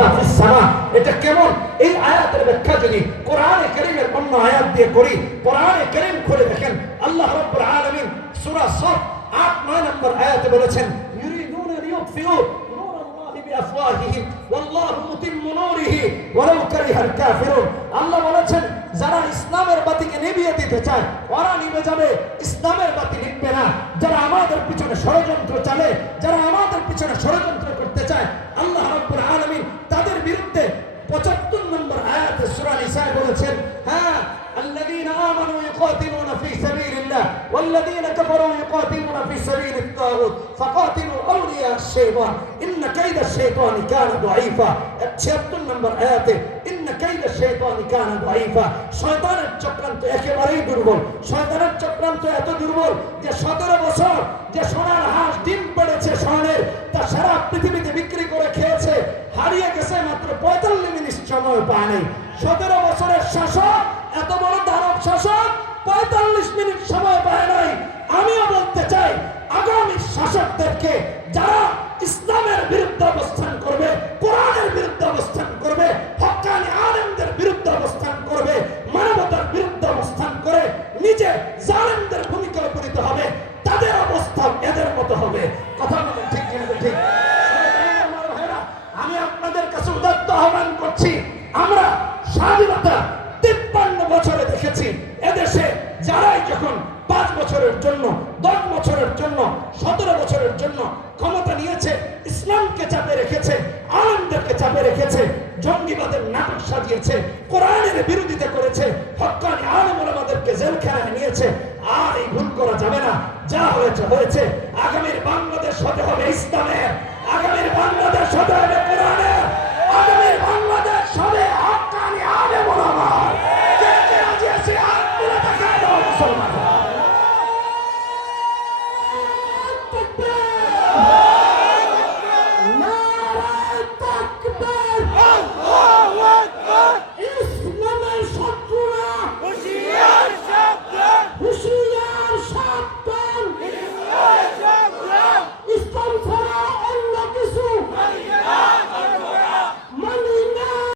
ওয়ালা ফিস সামা। এটা কেমন? এই আয়াতের ব্যাখ্যা যদি কোরআনে কারীমের অন্য আয়াত দিয়ে করি, কোরআনে কারীম খুলে দেখেন আল্লাহ রাব্বুল আলামিন সূরা সাফ ৮-৯ নম্বর আয়াতে বলেছেন, ইউরিদুনা লিইউতফিউ নূরাল্লাহি বিআফওয়াহিহিম ওয়াল্লাহু মুতিম্মু নূরিহি ওয়ালাউ কারিহাল কাফিরুন। আল্লাহ বলেছেন যারা ইসলামের বাতিকে নিভিয়ে দিতে চায় ওরা নিভে যাবে, ইসলামের বাতি নিভবে না। যারা আমাদের পিছনে ষড়যন্ত্র চালে, যারা আমাদের পিছনে ষড়যন্ত্র করতে চায়, আল্লাহ রাব্বুল আলামিন তাদের বিরুদ্ধে ৭৫ নম্বর আয়াতে সূরা নিসায় বলেছেন, হ্যাঁ, আল্লাযীনা আমানু ইউকাতিলুনা ফি সাবিলিল্লাহ ওয়াল্লাযীনা কাফারু ইউকাতিলুনা ফি সাবিলিত তাগুত ফাকাতিলু আউলিয়া আশ-শাইতান ইন্না কাইদা আশ-শাইতানি কানা দাঈফা। ৭৬ নম্বর আয়াতে ইন্না কাইদা আশ-শাইতানি কানা দাঈফা। শয়তানের চক্রান্ত একেবারেই দুর্বল। শয়তানের চক্রান্ত এত দুর্বল যে ১৭ বছর যে সোনার হাঁস ডিম পেড়েছে স্বর্ণের, তা সারা পৃথিবীতে বিক্রি করে খেয়েছে, হারিয়ে গেছে মাত্র ৪৫ মিনিট সময় পায় নাই। ১৭ বছরের শাসক, এত বড় দানব শাসক ৪৫ মিনিট সময় পায় নাই। আমিও বলতে চাই আগামী শাসকদেরকে যারা ইসলামের বিরুদ্ধে অবস্থান করবে, কোরআনের বিরুদ্ধে অবস্থান করবে, হক্কানি আলেমদের বিরুদ্ধে অবস্থান করবে, মানবতার বিরুদ্ধে অবস্থান করে নিজে জালেমদের ভূমিকা উপনীত হবে, তাদের অবস্থা এদের মতো হবে। কথা বলেন ঠিক কিনা? ঠিক। আমি আপনাদের কাছে উদাত্ত আহ্বান করছি, আমরা স্বাধীনতা ৫৩ বছরে দেখেছি এদেশে যারাই যখন ৫ বছরের জন্য, ১০ বছরের জন্য, ১৭ বছরের জন্য ক্ষমতা নিয়েছে, ইসলামকে চাপে রেখেছে, আলেমদেরকে চাপে রেখেছে, জঙ্গিবাদের নাটক সাজিয়েছে, কোরআনের বিরোধিতা করেছে, হক্কানি আলেম ওলামাদেরকে জেলখানায় নিয়েছে। আর এই ভুল করা যাবে না। যা হয়েছে হয়েছে। আগামীর বাংলাদেশ হতে হবে ইসলামের।